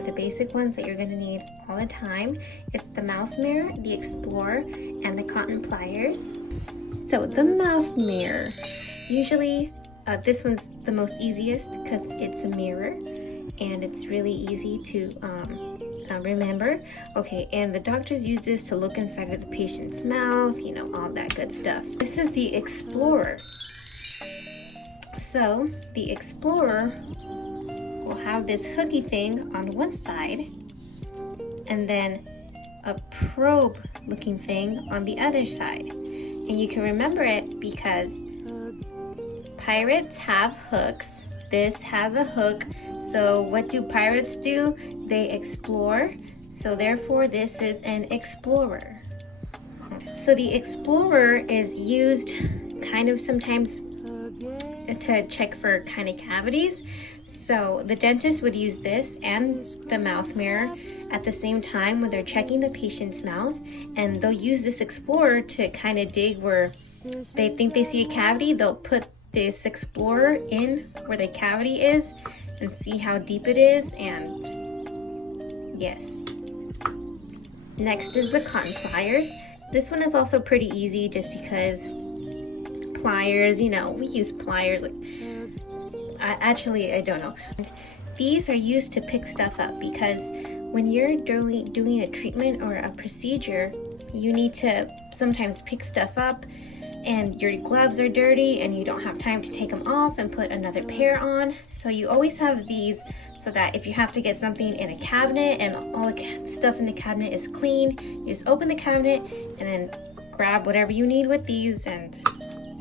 are the basic ones that you're going to need all the time. It's the mouth mirror, the explorer, and the cotton pliers. So the mouth mirror, usually this one's the most easiest because it's a mirror and it's really easy to remember. Okay, and the doctors use this to look inside of the patient's mouth, you know, all that good stuff. This is the explorer. So the explorer will have this hooky thing on one side and then a probe looking thing on the other side. And you can remember it because pirates have hooks. This has a hook. So what do pirates do? They explore. So therefore this is an explorer. So the explorer is used kind of sometimes to check for kind of cavities. So the dentist would use this and the mouth mirror at the same time when they're checking the patient's mouth, and they'll use this explorer to kind of dig where they think they see a cavity. They'll put this explorer in where the cavity is and see how deep it is, and yes. Next is the cotton pliers. This one is also pretty easy just because pliers, you know, we use pliers like I don't know. These are used to pick stuff up because when you're doing a treatment or a procedure, you need to sometimes pick stuff up and your gloves are dirty and you don't have time to take them off and put another pair on. So you always have these so that if you have to get something in a cabinet and all the stuff in the cabinet is clean, you just open the cabinet and then grab whatever you need with these, and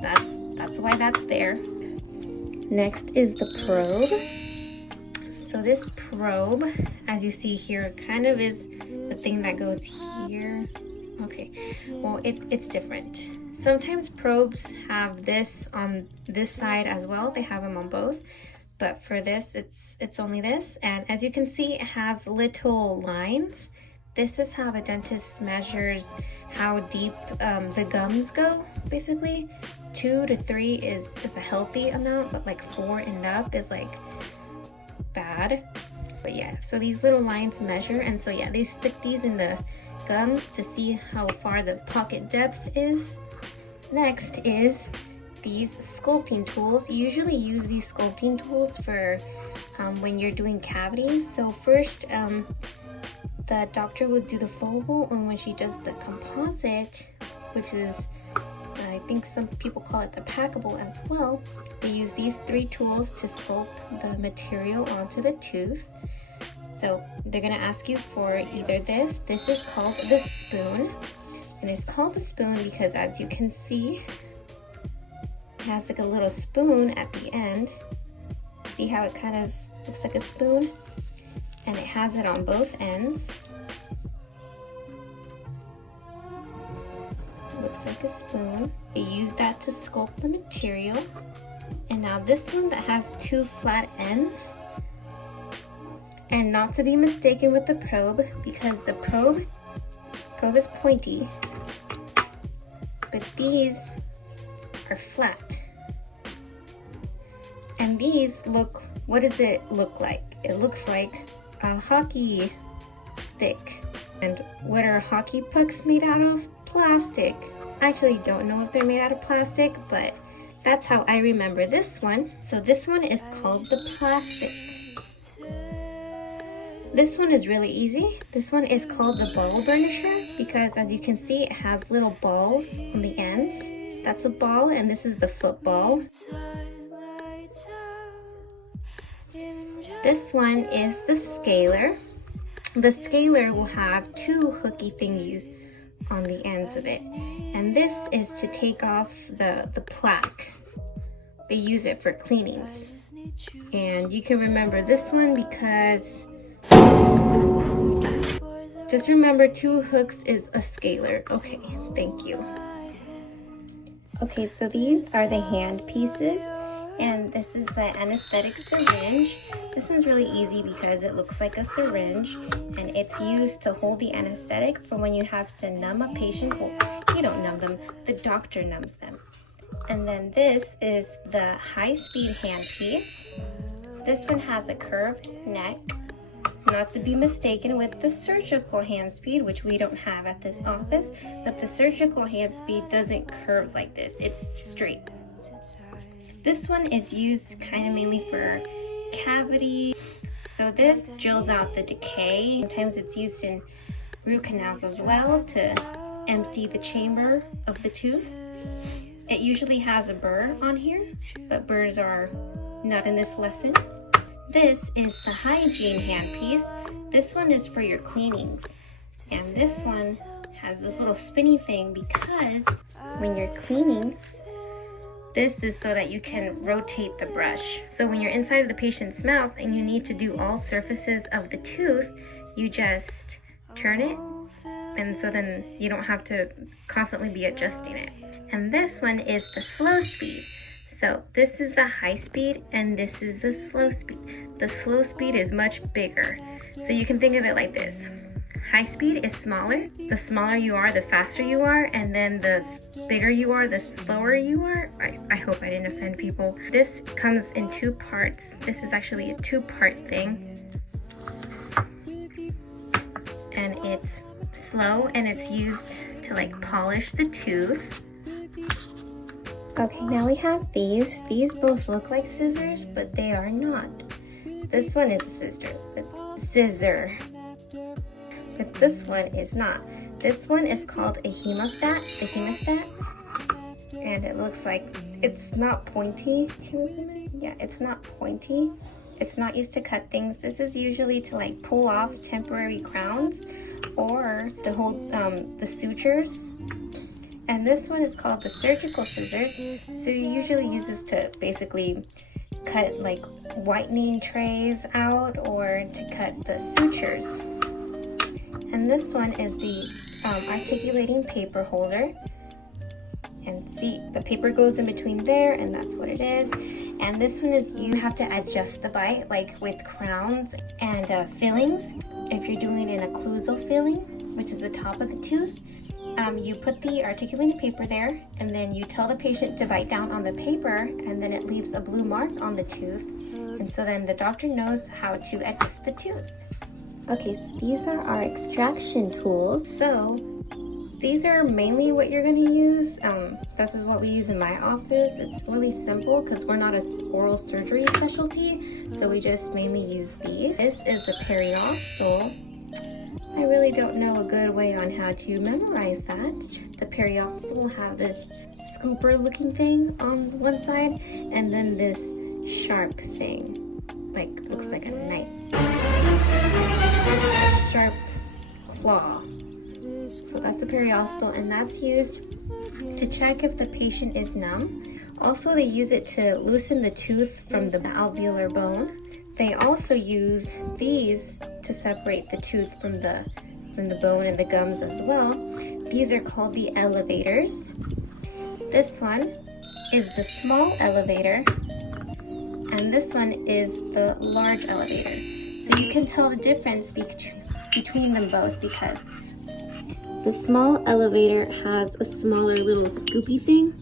that's why that's there. Next is the probe. So this probe, as you see here, kind of is the thing that goes here. Okay, well it's different. Sometimes probes have this on this side as well. They have them on both, but for this it's only this. And as you can see, it has little lines. This is how the dentist measures how deep the gums go, basically. 2 to 3 is a healthy amount, but like 4 and up is like bad. But yeah, so these little lines measure, and so yeah, they stick these in the gums to see how far the pocket depth is. Next is these sculpting tools. You usually use these sculpting tools for when you're doing cavities. So first, the doctor would do the focal, and when she does the composite, which is, I think some people call it the packable as well, they use these 3 tools to sculpt the material onto the tooth. So they're gonna ask you for either this is called the spoon, and it's called the spoon because as you can see, it has like a little spoon at the end. See how it kind of looks like a spoon? And it has it on both ends. Looks like a spoon. They use that to sculpt the material. And now this one that has 2 flat ends, and not to be mistaken with the probe, because the probe is pointy, but these are flat. And these look, what does it look like? It looks like a hockey stick. And what are hockey pucks made out of? Plastic. I actually don't know if they're made out of plastic, but that's how I remember this one. So this one is called the plastic. This one is really easy. This one is called the ball burnisher because as you can see, it has little balls on the ends. That's a ball, and this is the football. This one is the scaler. The scaler will have 2 hooky thingies on the ends of it, and this is to take off the plaque. They use it for cleanings, and you can remember this one because just remember 2 hooks is a scaler. Okay, thank you. Okay, so these are the hand pieces, and this is the anesthetic syringe. This one's really easy because it looks like a syringe, and it's used to hold the anesthetic for when you have to numb a patient. Well, you don't numb them, the doctor numbs them. And then this is the high-speed hand piece. This one has a curved neck. not to be mistaken with the surgical hand speed, which we don't have at this office, but the surgical hand speed doesn't curve like this, it's straight. This one is used kind of mainly for cavity. So this drills out the decay. Sometimes it's used in root canals as well to empty the chamber of the tooth. It usually has a burr on here, but burrs are not in this lesson. This is the hygiene handpiece. This one is for your cleanings. And this one has this little spinny thing because when you're cleaning, this is so that you can rotate the brush. So when you're inside of the patient's mouth and you need to do all surfaces of the tooth, you just turn it, and so then you don't have to constantly be adjusting it. And this one is the slow speed. So this is the high speed and this is the slow speed. The slow speed is much bigger. So you can think of it like this. High speed is smaller. The smaller you are, the faster you are, and then the bigger you are, the slower you are. I hope I didn't offend people. This comes in two parts. This is actually a two-part thing. And it's slow and it's used to like polish the tooth. Okay, now we have these. These both look like scissors, but they are not. This one is a scissor, but this one is not. This one is called a hemostat, and it looks like it's not pointy. Can I zoom in? Yeah, it's not pointy. It's not used to cut things. This is usually to like pull off temporary crowns or to hold the sutures. And this one is called the surgical scissors. So you usually use this to basically cut like whitening trays out or to cut the sutures. And this one is the articulating paper holder. And see, the paper goes in between there, and that's what it is. And this one is, you have to adjust the bite, like with crowns and fillings. If you're doing an occlusal filling, which is the top of the tooth, you put the articulating paper there, and then you tell the patient to bite down on the paper, and then it leaves a blue mark on the tooth. And so then the doctor knows how to adjust the tooth. Okay, so these are our extraction tools. So these are mainly what you're gonna use. This is what we use in my office. It's really simple because we're not an oral surgery specialty, so we just mainly use these. This is the periostle. I really don't know a good way on how to memorize that. The periostle will have this scooper looking thing on one side, and then this sharp thing, like looks like a knife. Sharp claw. So that's the periostle, and that's used to check if the patient is numb. Also, they use it to loosen the tooth from the alveolar bone. They also use these to separate the tooth from the bone and the gums as well. These are called the elevators. This one is the small elevator, and this one is the large elevator. So you can tell the difference between them both because the small elevator has a smaller little scoopy thing,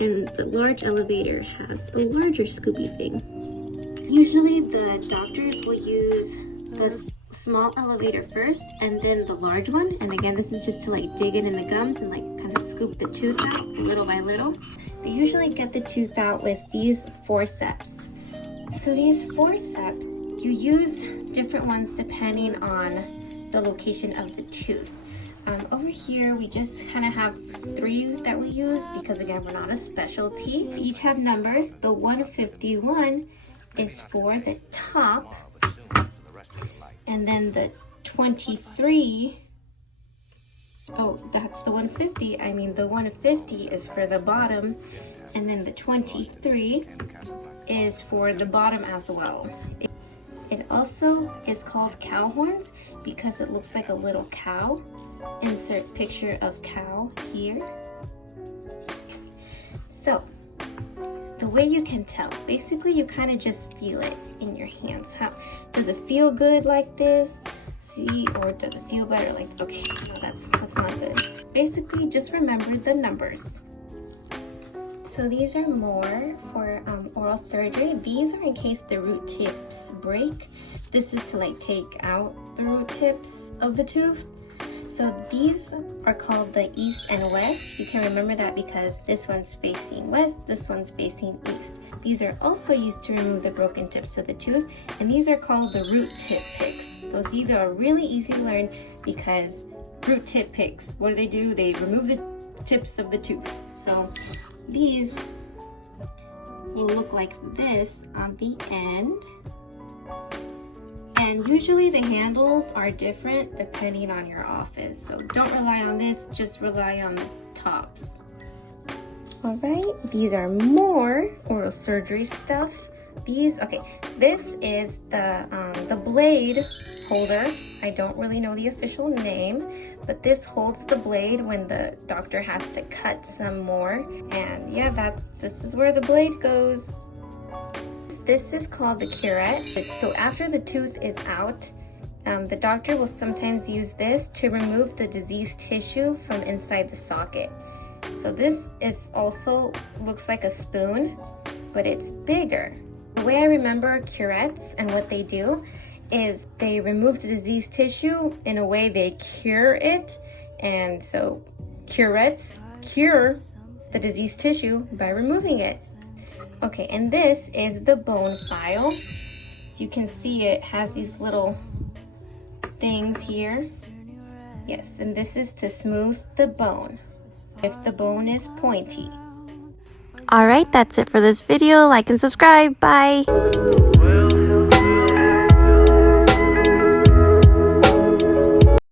and the large elevator has a larger scoopy thing. Usually the doctors will use the small elevator first and then the large one. And again, this is just to like dig in the gums and like kind of scoop the tooth out little by little. They usually get the tooth out with these forceps. So these forceps, you use different ones depending on the location of the tooth. Over here, we just kind of have 3 that we use because again, we're not a specialty. They each have numbers. The 151 is for the top, and then the 23, oh, that's the 150. I mean, the 150 is for the bottom, and then the 23 is for the bottom as well. It also is called cow horns because it looks like a little cow. Insert picture of cow here. So, the way you can tell, basically you kind of just feel it in your hands. How does it feel good like this? See, or does it feel better like, okay, no, that's not good. Basically, just remember the numbers. So these are more for oral surgery. These are in case the root tips break. This is to like take out the root tips of the tooth. So these are called the east and west. You can remember that because this one's facing west, this one's facing east. These are also used to remove the broken tips of the tooth, and these are called the root tip picks. Those either are really easy to learn because root tip picks, what do? They remove the tips of the tooth. So these will look like this on the end. And usually the handles are different depending on your office. So don't rely on this, just rely on the tops. All right, these are more oral surgery stuff. This is the blade holder. I don't really know the official name, but this holds the blade when the doctor has to cut some more. And yeah, this is where the blade goes. This is called the currette. So after the tooth is out, the doctor will sometimes use this to remove the diseased tissue from inside the socket. So this is also looks like a spoon, but it's bigger. The way I remember curettes and what they do is they remove the diseased tissue. In a way, they cure it. And so curettes cure the diseased tissue by removing it. Okay, and this is the bone file. As you can see, it has these little things here. Yes, and this is to smooth the bone if the bone is pointy. Alright, that's it for this video. Like and subscribe. Bye!